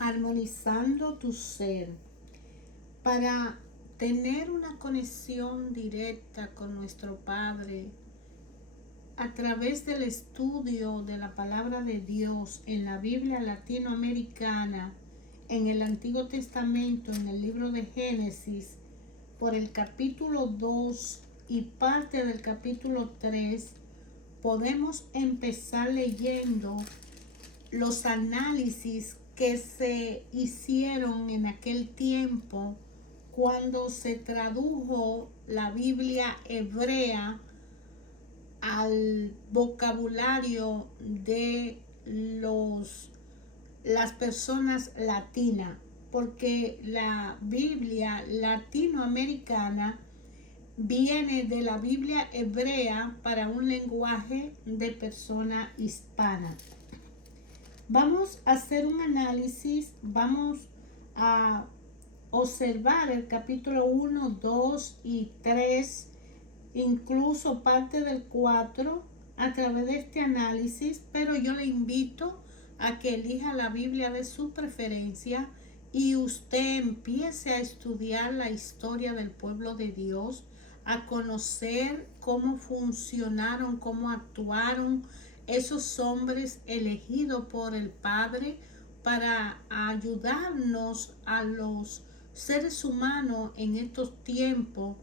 armonizando tu ser para tener una conexión directa con nuestro Padre a través del estudio de la palabra de Dios en la Biblia latinoamericana, en el Antiguo Testamento, en el libro de Génesis, por el capítulo 2 y parte del capítulo 3, podemos empezar leyendo los análisis que se hicieron en aquel tiempo cuando se tradujo la Biblia hebrea al vocabulario de las personas latinas, porque la Biblia latinoamericana viene de la Biblia hebrea para un lenguaje de persona hispana. Vamos a hacer un análisis, vamos a observar el capítulo 1, 2 y 3, incluso parte del 4 a través de este análisis, pero yo le invito a que elija la Biblia de su preferencia y usted empiece a estudiar la historia del pueblo de Dios, a conocer cómo funcionaron, cómo actuaron esos hombres elegidos por el Padre para ayudarnos a los seres humanos en estos tiempos,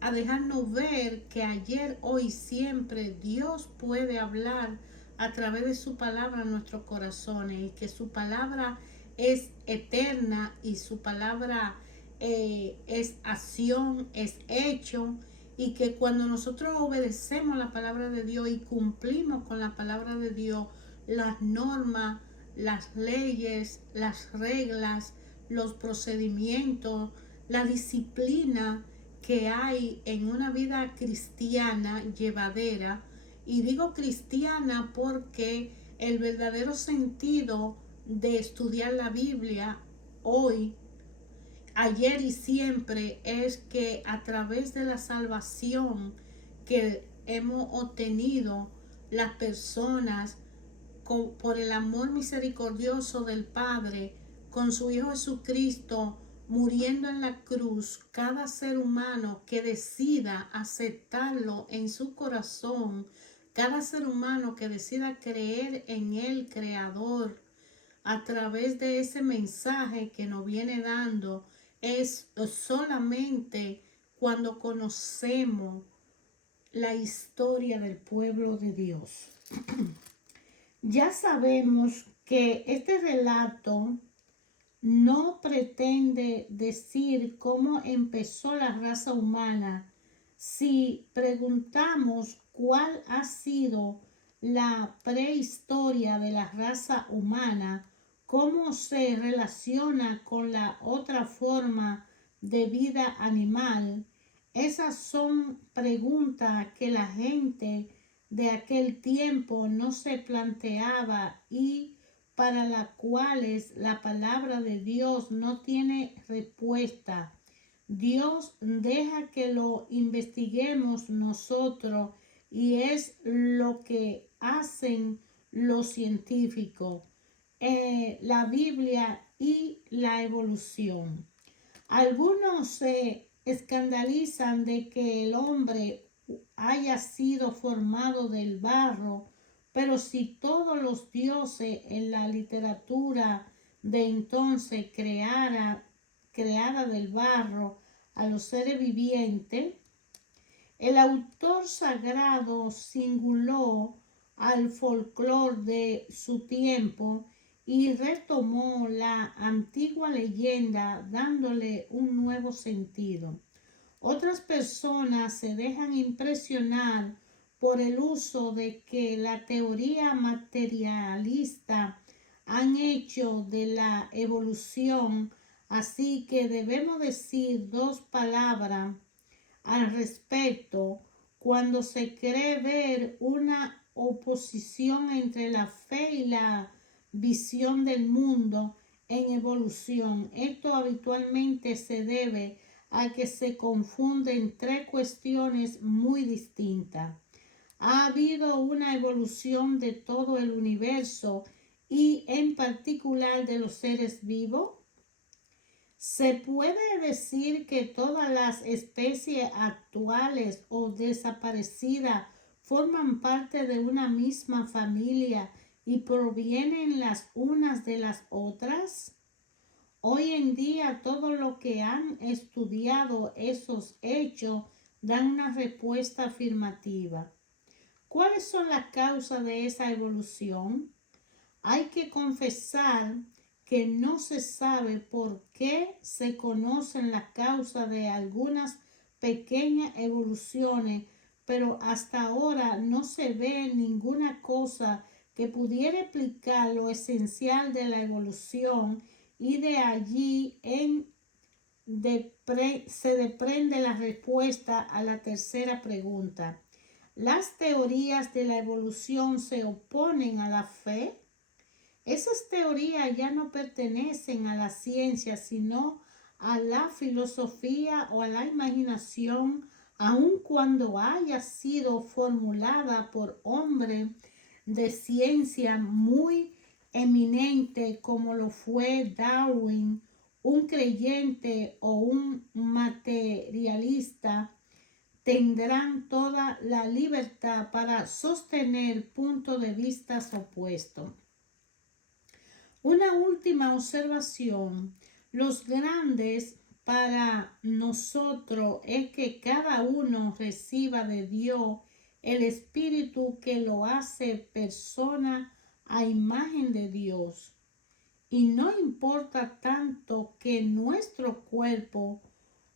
a dejarnos ver que ayer, hoy, siempre Dios puede hablar a través de su palabra a nuestros corazones, y que su palabra es eterna y su palabra es acción, es hecho, y que cuando nosotros obedecemos la palabra de Dios y cumplimos con la palabra de Dios, las normas, las leyes, las reglas, los procedimientos, la disciplina que hay en una vida cristiana llevadera, y digo cristiana porque el verdadero sentido de estudiar la Biblia hoy, ayer y siempre es que a través de la salvación que hemos obtenido las personas por el amor misericordioso del Padre, con su Hijo Jesucristo muriendo en la cruz, cada ser humano que decida aceptarlo en su corazón, cada ser humano que decida creer en el Creador a través de ese mensaje que nos viene dando, es solamente cuando conocemos la historia del pueblo de Dios. Ya sabemos que este relato no pretende decir cómo empezó la raza humana. Si preguntamos cuál ha sido la prehistoria de la raza humana, cómo se relaciona con la otra forma de vida animal, esas son preguntas que la gente de aquel tiempo no se planteaba y para las cuales la palabra de Dios no tiene respuesta. Dios deja que lo investiguemos nosotros, y es lo que hacen los científicos, la Biblia y la evolución. Algunos se escandalizan de que el hombre haya sido formado del barro, pero si todos los dioses en la literatura de entonces creara del barro a los seres vivientes, el autor sagrado singuló al folclore de su tiempo y retomó la antigua leyenda dándole un nuevo sentido. Otras personas se dejan impresionar por el uso de que la teoría materialista han hecho de la evolución, así que debemos decir dos palabras al respecto cuando se cree ver una oposición entre la fe y la visión del mundo en evolución. Esto habitualmente se debe a que se confunden tres cuestiones muy distintas. Ha habido una evolución de todo el universo y en particular de los seres vivos? ¿Se puede decir que todas las especies actuales o desaparecidas forman parte de una misma familia y provienen las unas de las otras? Hoy en día todo lo que han estudiado esos hechos dan una respuesta afirmativa. ¿Cuáles son las causas de esa evolución? Hay que confesar que no se sabe por qué se conocen las causas de algunas pequeñas evoluciones, pero hasta ahora no se ve ninguna cosa que pudiera explicar lo esencial de la evolución, y de allí se desprende la respuesta a la tercera pregunta. ¿Las teorías de la evolución se oponen a la fe? Esas teorías ya no pertenecen a la ciencia, sino a la filosofía o a la imaginación, aun cuando haya sido formulada por hombres de ciencia muy eminente como lo fue Darwin, un creyente o un materialista. Tendrán toda la libertad para sostener puntos de vista opuestos. Una última observación. Los grandes para nosotros es que cada uno reciba de Dios el Espíritu que lo hace persona a imagen de Dios. Y no importa tanto que nuestro cuerpo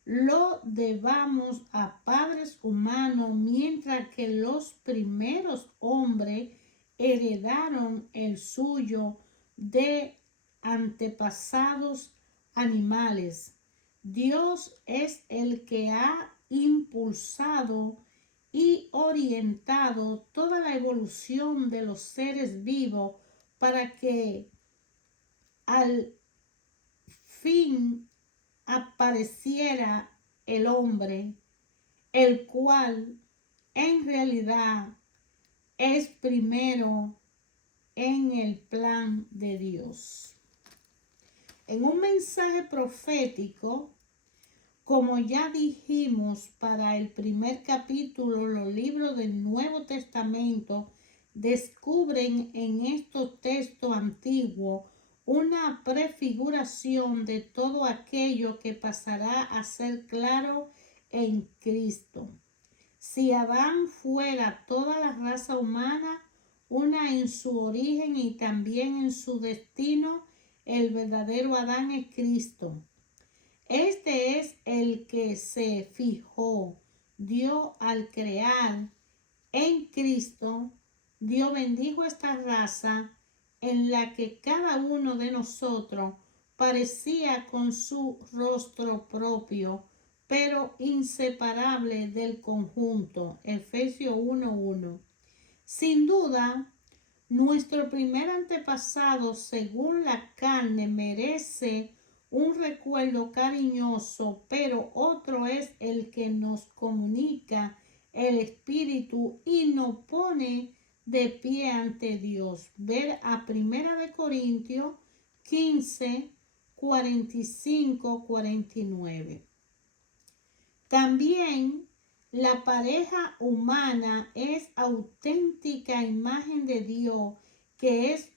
lo debamos a padres humanos, mientras que los primeros hombres heredaron el suyo de antepasados animales. Dios es el que ha impulsado y orientado toda la evolución de los seres vivos para que al fin apareciera el hombre, el cual en realidad es primero en el plan de Dios. En un mensaje profético, como ya dijimos para el primer capítulo, los libros del Nuevo Testamento descubren en estos textos antiguos una prefiguración de todo aquello que pasará a ser claro en Cristo. Si Adán fuera toda la raza humana, una en su origen y también en su destino, el verdadero Adán es Cristo. Este es el que se fijó Dios al crear en Cristo. Dios bendijo esta raza en la que cada uno de nosotros parecía con su rostro propio, pero inseparable del conjunto. Efesios 1:1. Sin duda, nuestro primer antepasado, según la carne, merece un recuerdo cariñoso, pero otro es el que nos comunica el Espíritu y nos pone de pie ante Dios. Ver a 1 Corintios 15, 45, 49. También la pareja humana es auténtica imagen de Dios, que es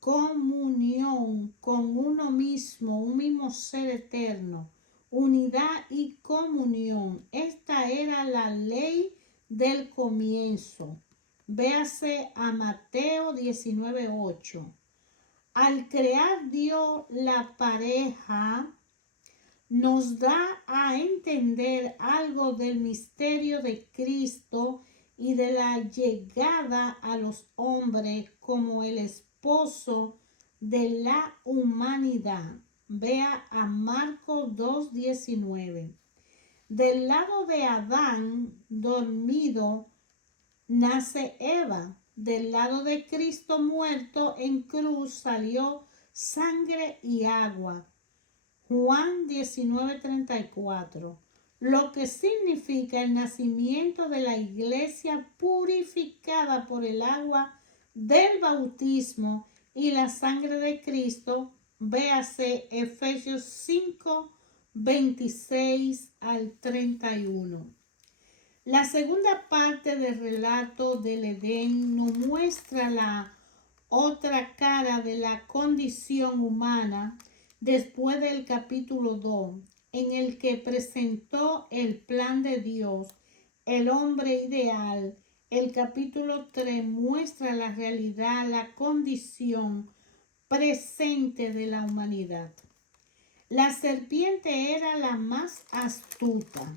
comunión con uno mismo, un mismo ser eterno, unidad y comunión. Esta era la ley del comienzo. Véase a Mateo 19:8. Al crear Dios la pareja, nos da a entender algo del misterio de Cristo y de la llegada a los hombres como el esposo de la humanidad. Vea a Marcos 2:19. Del lado de Adán dormido nace Eva. Del lado de Cristo muerto en cruz salió sangre y agua. Juan 19:34, lo que significa el nacimiento de la iglesia purificada por el agua del bautismo y la sangre de Cristo, véase Efesios 5, 26 al 31. La segunda parte del relato del Edén nos muestra la otra cara de la condición humana después del capítulo 2, en el que presentó el plan de Dios, el hombre ideal. El capítulo 3 muestra la realidad, la condición presente de la humanidad. La serpiente era la más astuta.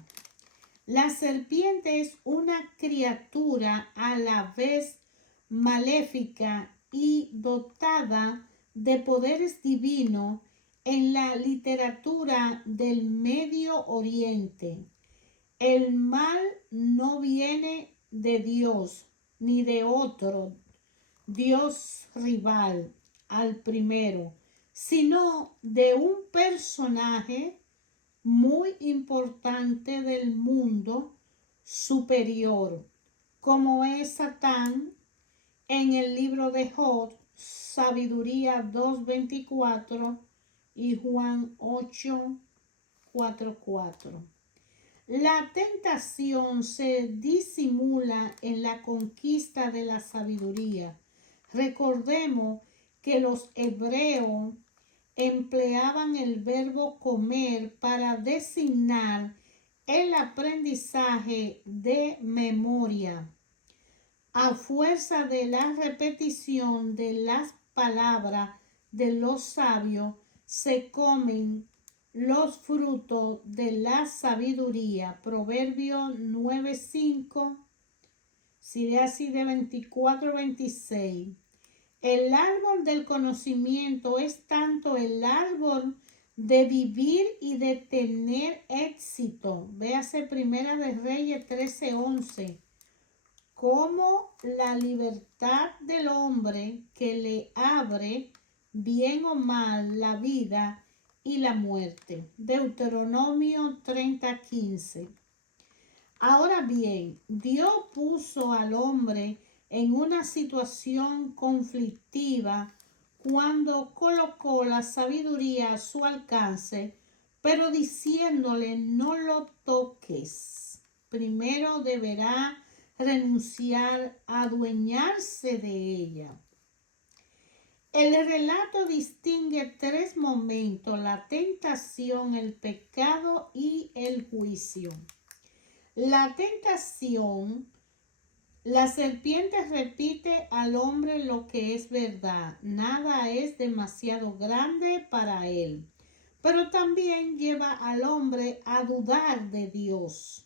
La serpiente es una criatura a la vez maléfica y dotada de poderes divinos en la literatura del Medio Oriente. El mal no viene de Dios ni de otro Dios rival al primero, sino de un personaje muy importante del mundo superior, como es Satán en el libro de Job, Sabiduría 2:24 y Juan 8:4. La tentación se disimula en la conquista de la sabiduría. Recordemos que los hebreos empleaban el verbo comer para designar el aprendizaje de memoria. A fuerza de la repetición de las palabras de los sabios, se comen los frutos de la sabiduría. Proverbio 9:5, si es así de 24-26. El árbol del conocimiento es tanto el árbol de vivir y de tener éxito. Véase Primera de Reyes 13:11. Como la libertad del hombre que le abre, bien o mal, la vida y la muerte. Deuteronomio 30:15. Ahora bien, Dios puso al hombre en una situación conflictiva cuando colocó la sabiduría a su alcance, pero diciéndole no lo toques. Primero deberá renunciar a adueñarse de ella. El relato distingue tres momentos: la tentación, el pecado y el juicio. La tentación, la serpiente repite al hombre lo que es verdad. Nada es demasiado grande para él. Pero también lleva al hombre a dudar de Dios.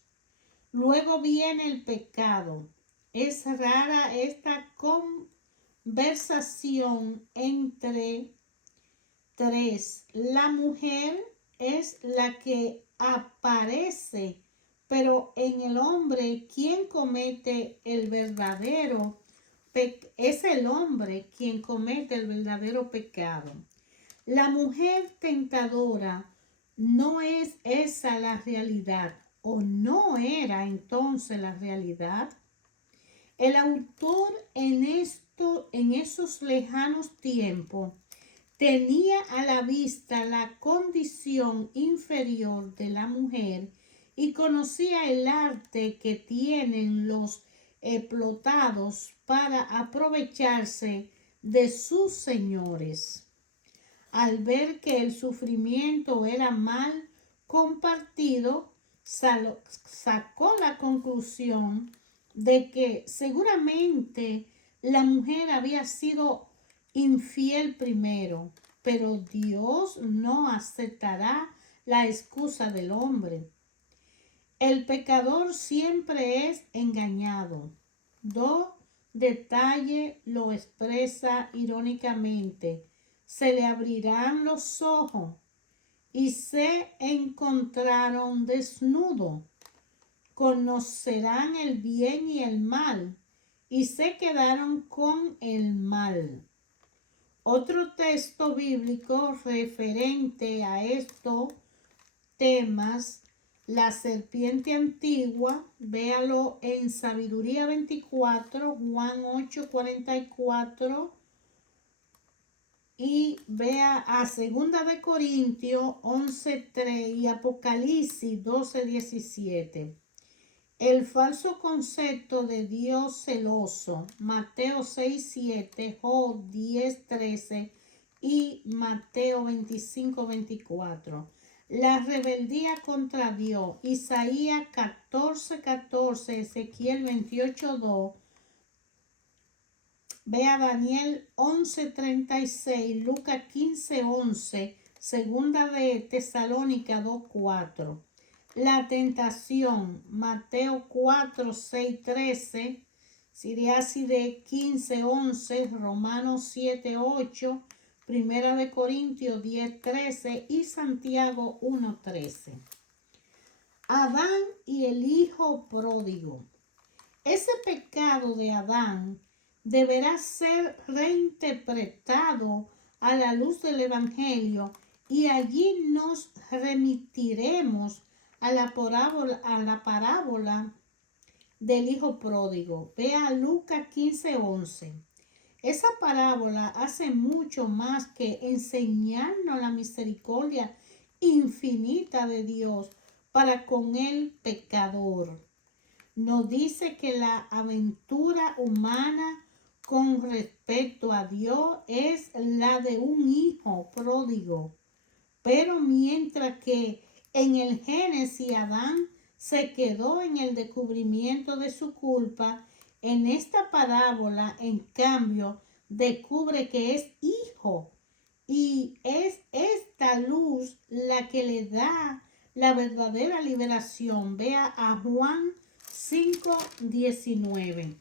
Luego viene el pecado. Es rara esta conversación entre tres. La mujer es la que aparece, pero en el hombre, quien comete el verdadero es el hombre quien comete el verdadero pecado. La mujer tentadora no es esa la realidad, o no era entonces la realidad. El autor en esos lejanos tiempos tenía a la vista la condición inferior de la mujer y conocía el arte que tienen los explotados para aprovecharse de sus señores. Al ver que el sufrimiento era mal compartido, sacó la conclusión de que seguramente la mujer había sido infiel primero, pero Dios no aceptará la excusa del hombre. El pecador siempre es engañado. Dos detalles lo expresa irónicamente. Se le abrirán los ojos y se encontraron desnudos. Conocerán el bien y el mal y se quedaron con el mal. Otro texto bíblico referente a estos temas, la serpiente antigua, véalo en Sabiduría 24, Juan 8:44 y vea a Segunda de Corintios 11:3 y Apocalipsis 12:17. El falso concepto de Dios celoso, Mateo 6:7, Job 10:13 y Mateo 25:24. La rebeldía contra Dios, Isaías 14:14, Ezequiel 28:2. Vea Daniel 11:36, Lucas 15:11, Segunda de Tesalónica 2:4. La tentación, Mateo 4:6-13, Siriacide 15:11, Romanos 7:8, Primera de Corintios 10:13 y Santiago 1:13. Adán y el hijo pródigo. Ese pecado de Adán deberá ser reinterpretado a la luz del Evangelio y allí nos remitiremos a la parábola del hijo pródigo. Vea Lucas 15:11. Esa parábola hace mucho más que enseñarnos la misericordia infinita de Dios para con el pecador. Nos dice que la aventura humana con respecto a Dios es la de un hijo pródigo. Pero mientras que en el Génesis Adán se quedó en el descubrimiento de su culpa, en esta parábola, en cambio, descubre que es hijo. Y es esta luz la que le da la verdadera liberación. Vea a Juan 5:19.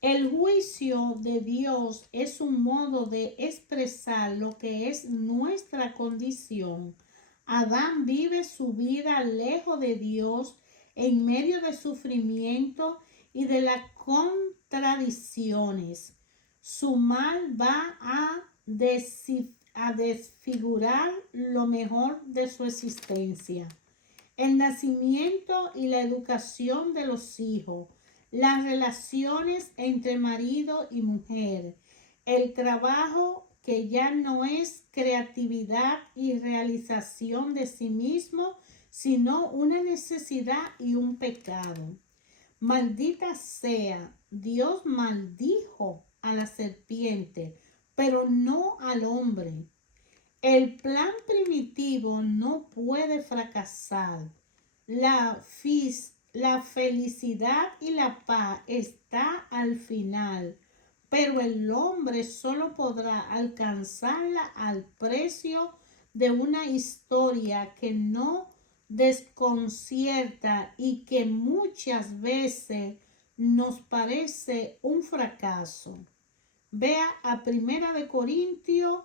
El juicio de Dios es un modo de expresar lo que es nuestra condición. Adán vive su vida lejos de Dios en medio de sufrimiento y de las contradicciones. Su mal va a desfigurar lo mejor de su existencia. El nacimiento y la educación de los hijos, las relaciones entre marido y mujer, el trabajo que ya no es creatividad y realización de sí mismo, sino una necesidad y un pecado. Maldita sea, Dios maldijo a la serpiente, pero no al hombre. El plan primitivo no puede fracasar. La felicidad y la paz está al final, pero el hombre solo podrá alcanzarla al precio de una historia que no desconcierta y que muchas veces nos parece un fracaso. Vea a Primera de Corintios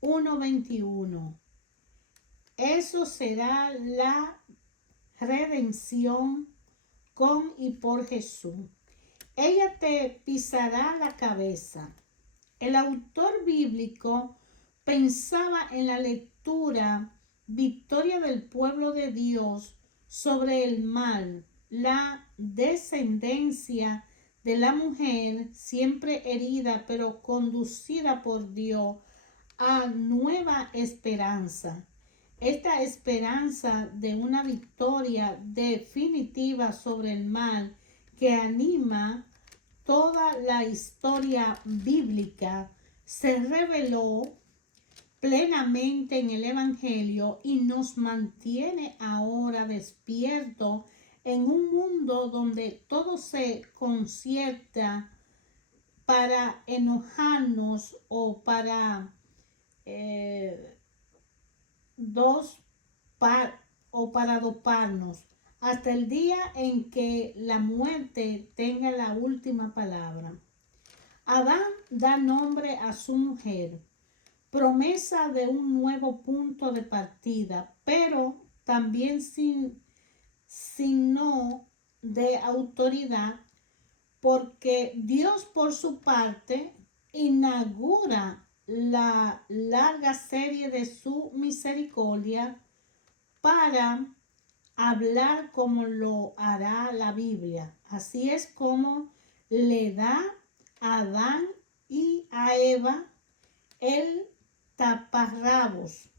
1:21. Eso será la redención con y por Jesús. Ella te pisará la cabeza. El autor bíblico pensaba en la lectura victoria del pueblo de Dios sobre el mal, la descendencia de la mujer siempre herida pero conducida por Dios a nueva esperanza. Esta esperanza de una victoria definitiva sobre el mal que anima toda la historia bíblica se reveló plenamente en el Evangelio y nos mantiene ahora despiertos en un mundo donde todo se concierta para enojarnos o para para doparnos hasta el día en que la muerte tenga la última palabra. Adán da nombre a su mujer, promesa de un nuevo punto de partida, pero también signo de autoridad, porque Dios por su parte inaugura la larga serie de su misericordia para hablar como lo hará la Biblia. Así es como le da a Adán y a Eva el taparrabos,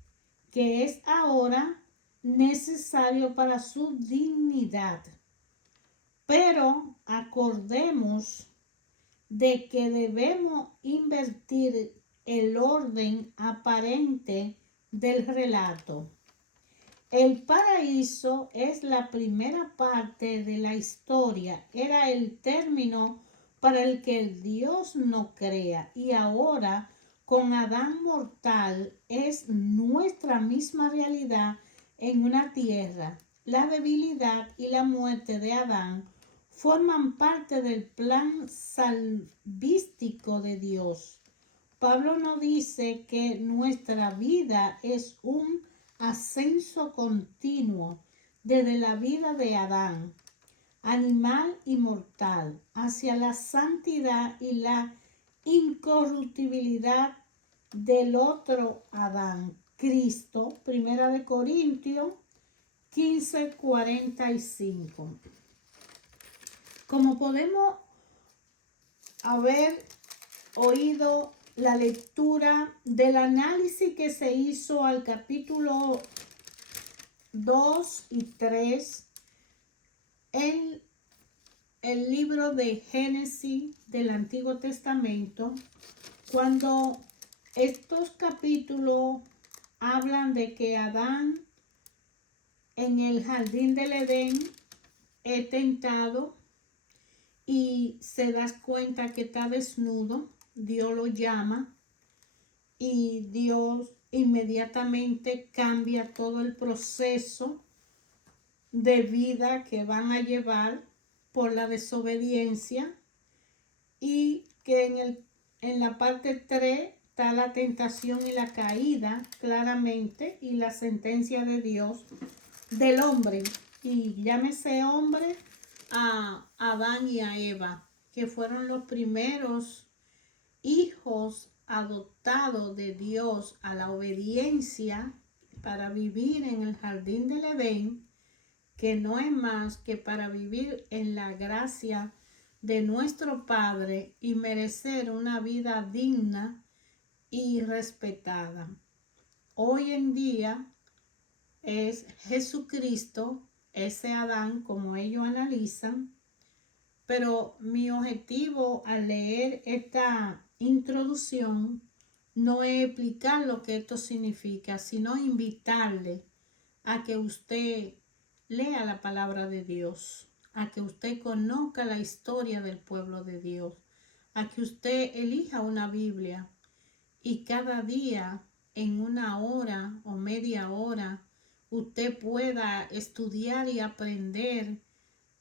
que es ahora necesario para su dignidad. Pero acordemos de que debemos invertir el orden aparente del relato. El paraíso es la primera parte de la historia, era el término para el que el Dios no crea, y ahora con Adán mortal es nuestra misma realidad en una tierra. La debilidad y la muerte de Adán forman parte del plan salvístico de Dios. Pablo nos dice que nuestra vida es un ascenso continuo desde la vida de Adán, animal y mortal, hacia la santidad y la incorruptibilidad del otro Adán, Cristo. Primera de Corintios 15:45. Como podemos haber oído la lectura del análisis que se hizo al capítulo 2 y 3 en el libro de Génesis del Antiguo Testamento, cuando estos capítulos hablan de que Adán en el jardín del Edén es tentado y se da cuenta que está desnudo. Dios lo llama y Dios inmediatamente cambia todo el proceso de vida que van a llevar por la desobediencia, y que en la parte 3 está la tentación y la caída claramente, y la sentencia de Dios del hombre, y llámese hombre a Adán y a Eva, que fueron los primeros hijos adoptados de Dios a la obediencia para vivir en el jardín del Edén, que no es más que para vivir en la gracia de nuestro Padre y merecer una vida digna y respetada. Hoy en día es Jesucristo, ese Adán, como ellos analizan, pero mi objetivo al leer esta introducción no es explicar lo que esto significa, sino invitarle a que usted lea la palabra de Dios, a que usted conozca la historia del pueblo de Dios, a que usted elija una Biblia y cada día en una hora o media hora usted pueda estudiar y aprender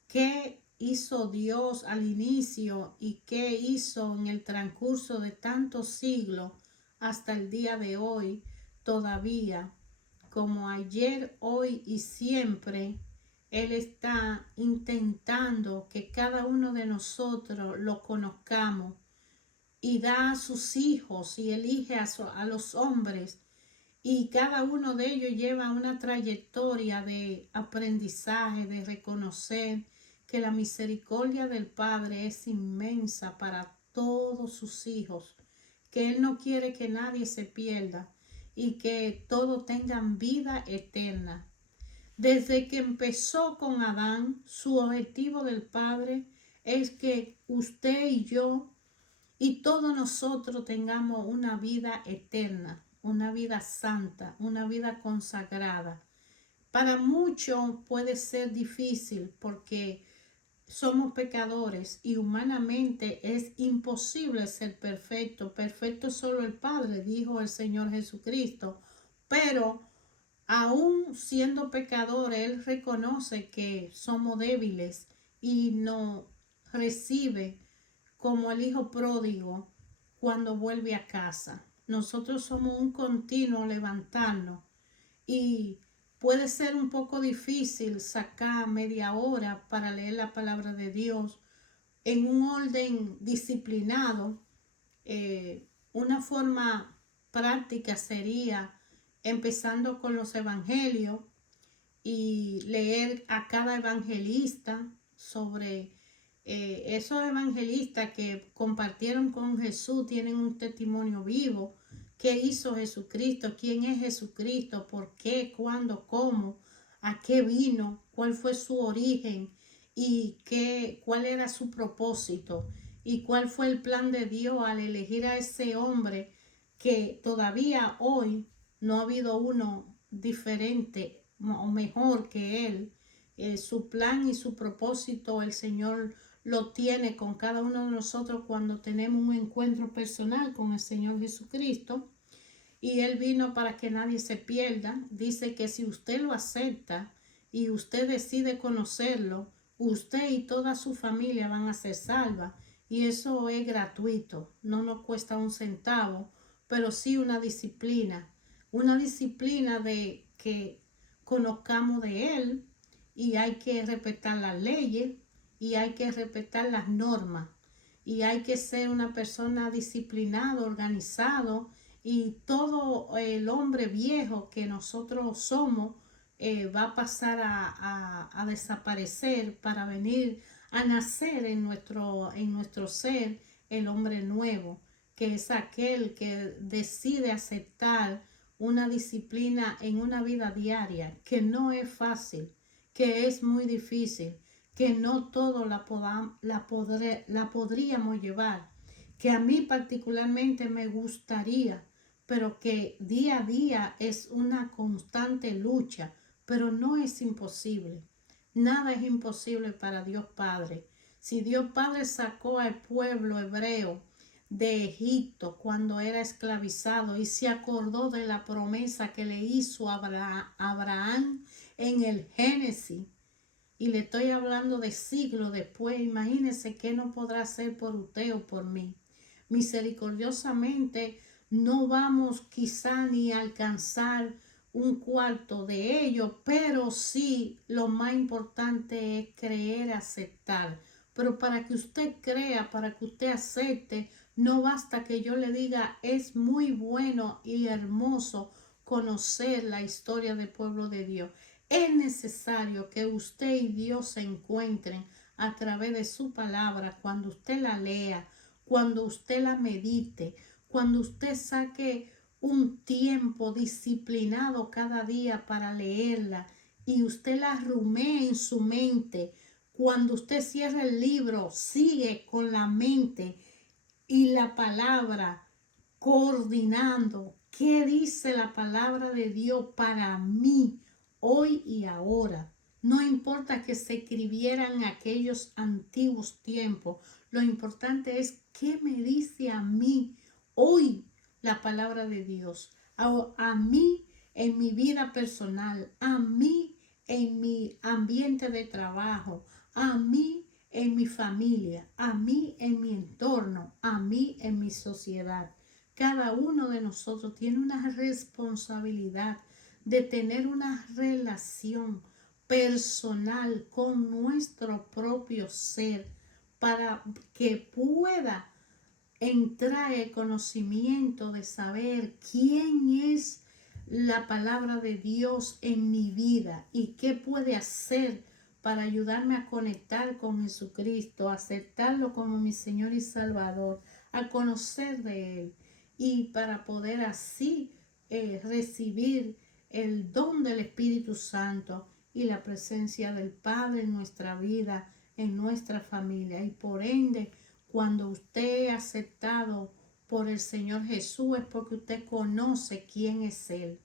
qué hizo Dios al inicio y qué hizo en el transcurso de tantos siglos hasta el día de hoy, todavía como ayer, hoy y siempre. Él está intentando que cada uno de nosotros lo conozcamos, y da a sus hijos y elige a los hombres, y cada uno de ellos lleva una trayectoria de aprendizaje, de reconocer que la misericordia del Padre es inmensa para todos sus hijos, que Él no quiere que nadie se pierda y que todos tengan vida eterna. Desde que empezó con Adán, su objetivo del Padre es que usted y yo y todos nosotros tengamos una vida eterna, una vida santa, una vida consagrada. Para muchos puede ser difícil porque somos pecadores y humanamente es imposible ser perfecto. Perfecto solo el Padre, dijo el Señor Jesucristo. Pero aún siendo pecador, Él reconoce que somos débiles y nos recibe como el hijo pródigo cuando vuelve a casa. Nosotros somos un continuo levantarnos, y puede ser un poco difícil sacar media hora para leer la palabra de Dios en un orden disciplinado. Una forma práctica sería empezando con los evangelios y leer a cada evangelista sobre esos evangelistas que compartieron con Jesús, tienen un testimonio vivo qué hizo Jesucristo, quién es Jesucristo, por qué, cuándo, cómo, a qué vino, cuál fue su origen y cuál era su propósito y cuál fue el plan de Dios al elegir a ese hombre que todavía hoy no ha habido uno diferente o mejor que él. Su plan y su propósito el Señor lo tiene con cada uno de nosotros cuando tenemos un encuentro personal con el Señor Jesucristo. Y Él vino para que nadie se pierda. Dice que si usted lo acepta y usted decide conocerlo, usted y toda su familia van a ser salvas. Y eso es gratuito, no nos cuesta un centavo, pero sí una disciplina de que conozcamos de Él y hay que respetar las leyes y hay que respetar las normas y hay que ser una persona disciplinada, organizado y todo el hombre viejo que nosotros somos va a pasar a desaparecer para venir a nacer en nuestro ser el hombre nuevo, que es aquel que decide aceptar una disciplina en una vida diaria, que no es fácil, que es muy difícil, que no todo la podríamos llevar, que a mí particularmente me gustaría, pero que día a día es una constante lucha, pero no es imposible. Nada es imposible para Dios Padre. Si Dios Padre sacó al pueblo hebreo de Egipto cuando era esclavizado y se acordó de la promesa que le hizo a Abraham en el Génesis, y le estoy hablando de siglos después, imagínense qué no podrá hacer por usted o por mí. Misericordiosamente no vamos quizá ni a alcanzar un cuarto de ello, pero sí lo más importante es creer, aceptar. Pero para que usted crea, para que usted acepte, no basta que yo le diga es muy bueno y hermoso conocer la historia del pueblo de Dios. Es necesario que usted y Dios se encuentren a través de su palabra cuando usted la lea, cuando usted la medite, cuando usted saque un tiempo disciplinado cada día para leerla y usted la rumee en su mente. Cuando usted cierra el libro, sigue con la mente y la palabra coordinando. ¿Qué dice la palabra de Dios para mí hoy y ahora? No importa que se escribieran aquellos antiguos tiempos, lo importante es qué me dice a mí hoy la palabra de Dios, a mí en mi vida personal, a mí en mi ambiente de trabajo, a mí en mi familia, a mí en mi entorno, a mí en mi sociedad. Cada uno de nosotros tiene una responsabilidad de tener una relación personal con nuestro propio ser para que pueda entrar el conocimiento de saber quién es la palabra de Dios en mi vida y qué puede hacer para ayudarme a conectar con Jesucristo, a aceptarlo como mi Señor y Salvador, a conocer de Él y para poder así recibir el don del Espíritu Santo y la presencia del Padre en nuestra vida, en nuestra familia. Y por ende, cuando usted es aceptado por el Señor Jesús es porque usted conoce quién es Él.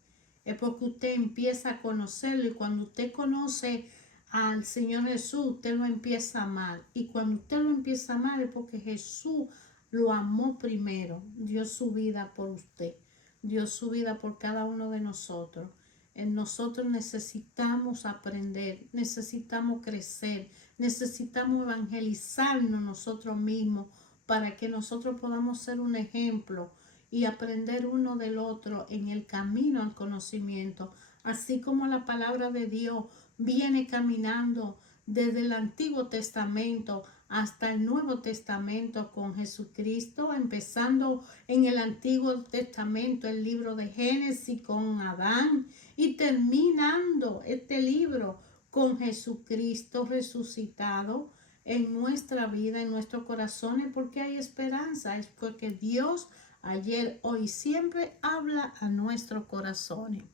Es porque usted empieza a conocerlo y cuando usted conoce al Señor Jesús, usted lo empieza a amar. Y cuando usted lo empieza a amar es porque Jesús lo amó primero, dio su vida por usted, dio su vida por cada uno de nosotros. Nosotros necesitamos aprender, necesitamos crecer, necesitamos evangelizarnos nosotros mismos para que nosotros podamos ser un ejemplo y aprender uno del otro en el camino al conocimiento, así como la palabra de Dios viene caminando desde el Antiguo Testamento hasta el Nuevo Testamento con Jesucristo, empezando en el Antiguo Testamento el libro de Génesis con Adán y terminando este libro con Jesucristo resucitado en nuestra vida, en nuestros corazones, porque hay esperanza, es porque Dios ayer, hoy, siempre habla a nuestros corazones.